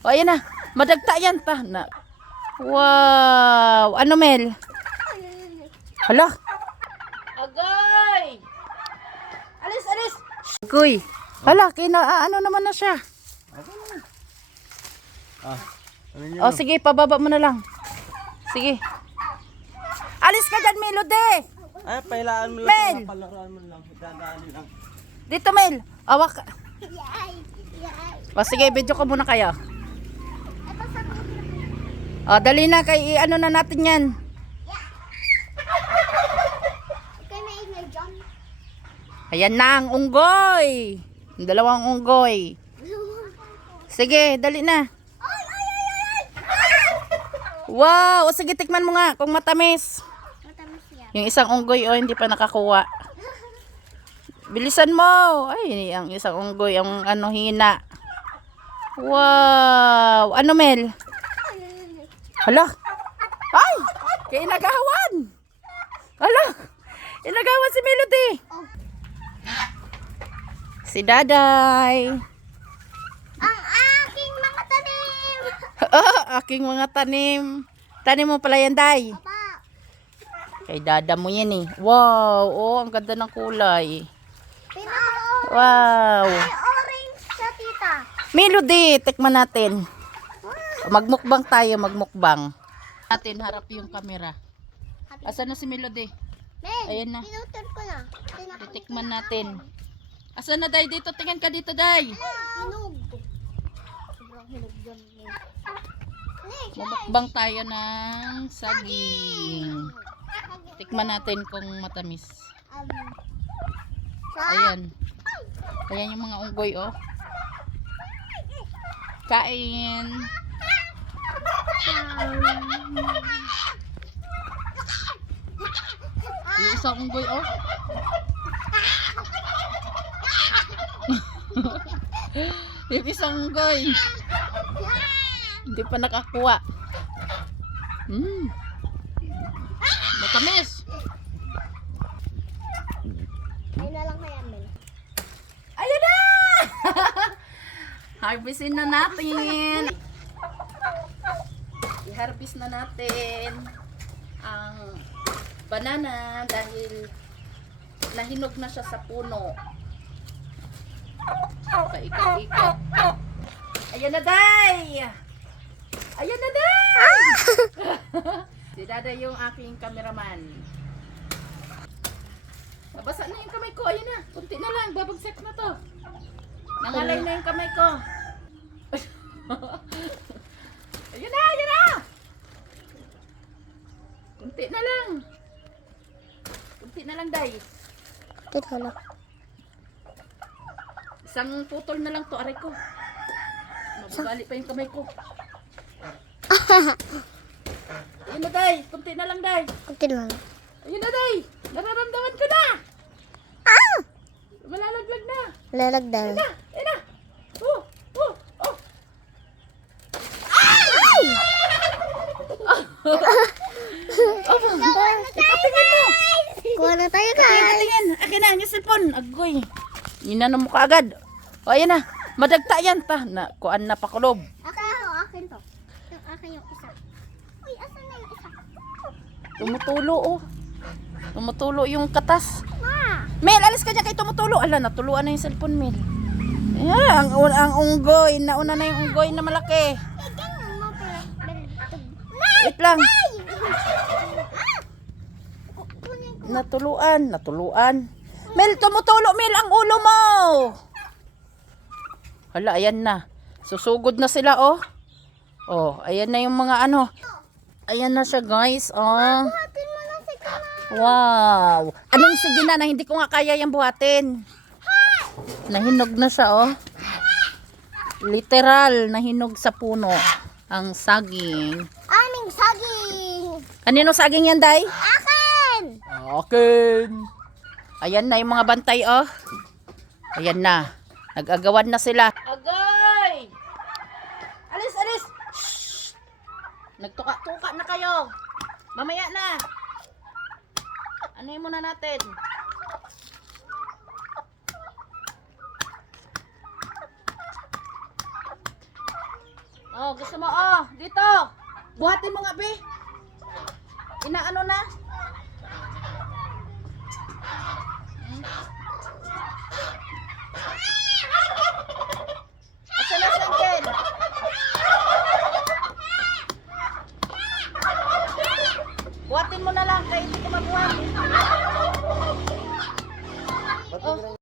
O, ayan na. Madagta yan pa. Na. Wow. Ano, Mel? Hala. Agay. Alis, alis. Agoy. Hala, ano naman na siya. O, sige, pababa mo na lang. Sige. Alis ka dyan, Melody. Ay, pailaan mo lang. Mel. Palaruan mo lang. Dadaanin lang. Dito, Mel. Awak. O, sige, video ko muna kayo. O, dali na kay ano na natin yan. Ayan na ang unggoy. Yung dalawang unggoy. Sige, dali na. Wow, o sige, tikman mo nga kung matamis. Yung isang unggoy, oh, hindi pa nakakuha. Bilisan mo. Ay, ang isang unggoy, ang ano, hina. Wow. Ano, Mel? Hala. Ay, kaya inagawan. Hala. Inagawan si Melody. Si Daday. Ang aking mga tanim. Aking mga tanim. Tanim mo pala yan, Day. Papa. Kay Dada mo yan eh. Wow. Oh, ang ganda ng kulay. Pinaka-orange. Wow. Orange sa tita. Melody, tikman natin. Magmukbang tayo, magmukbang. Natin, harap yung camera. Asan na si Melody? Mel, Ayan na. pinutol ko na. Titikman natin. Asan na, Day? Dito, tingnan ka dito, Day. Hinog. Sobrang hinog dyan. Magmukbang tayo ng saging. Tikman natin kung matamis. Ayan. Ayan yung mga unggoy, oh. Kain. Yung isang unggoy, oh. Yung isang unggoy. Hindi pa nakakuha. Matamis. Ayun na lang kaya, Mel. Ayan na! Harvestin na natin. I-harvest na natin ang banana dahil nahinog na siya sa puno. Paikot-ikot. Ayan na, Day! Ayan na, Day! Si Dada yung aking cameraman. Nabasa na yung kamay ko. Ayan na. Kunti na lang. Babagsak na to. Nangalay na yung kamay ko. Ayan na. Ayan na. Kunti na lang. Kunti na lang, Day. Ito lang. Isang putol na lang to. Aray ko. Mabagali pa yung kamay ko. Ayan na, Day. Kunti na lang, Day. Ito lang. Ayan na, Day. Nararamdaman ko na. Malalaglag na. Lalagdan. Ayan na. Oh. Oh. Oh. Ikatingin mo. Kuha na tayo, guys. Ikatingin. Akin na, yung cellphone. Agoy. Inano mo kaagad. O, ayan na. Madagta yan pa. Na, kuan na pakulob. Akin to. Yung akin yung isa. Uy, asan na yung isa? Tumutulo, oh. Tumutulo yung katas. Ma! Mel, alis ka dyan kay tumutulo. Ala, natuluan na yung cellphone, Mel. Ayan, ang unggoy. Nauna na yung unggoy na malaki. Ganyan mo, pero... Wait lang. Kunin ko. Natuluan. Mel, tumutulo, Mel, ang ulo mo. Hala, ayan na. Susugod na sila, oh. Oh, ayan na yung mga ano. Ayan na siya, guys, oh. Buhatin mo na si Kana. Wow. Anong sige na hindi ko nga kaya yung buhatin. Nahinog na siya, oh. Literal, nahinog sa puno ang saging. Aming saging. Kanino saging yan, Day? Akin! Akin. Ayan na yung mga bantay, oh. Ayan na. Nag-agawan na sila. Agay! Alis, alis! Shhh! Nagtuka-tuka na kayo. Mamaya na. Ano muna natin? Oh, gusto mo, oh, dito. Buhatin mo nga, be. Inaano na? Asa na si Angel? Buhatin mo na lang, kaya hindi ko mabuhat. Ba't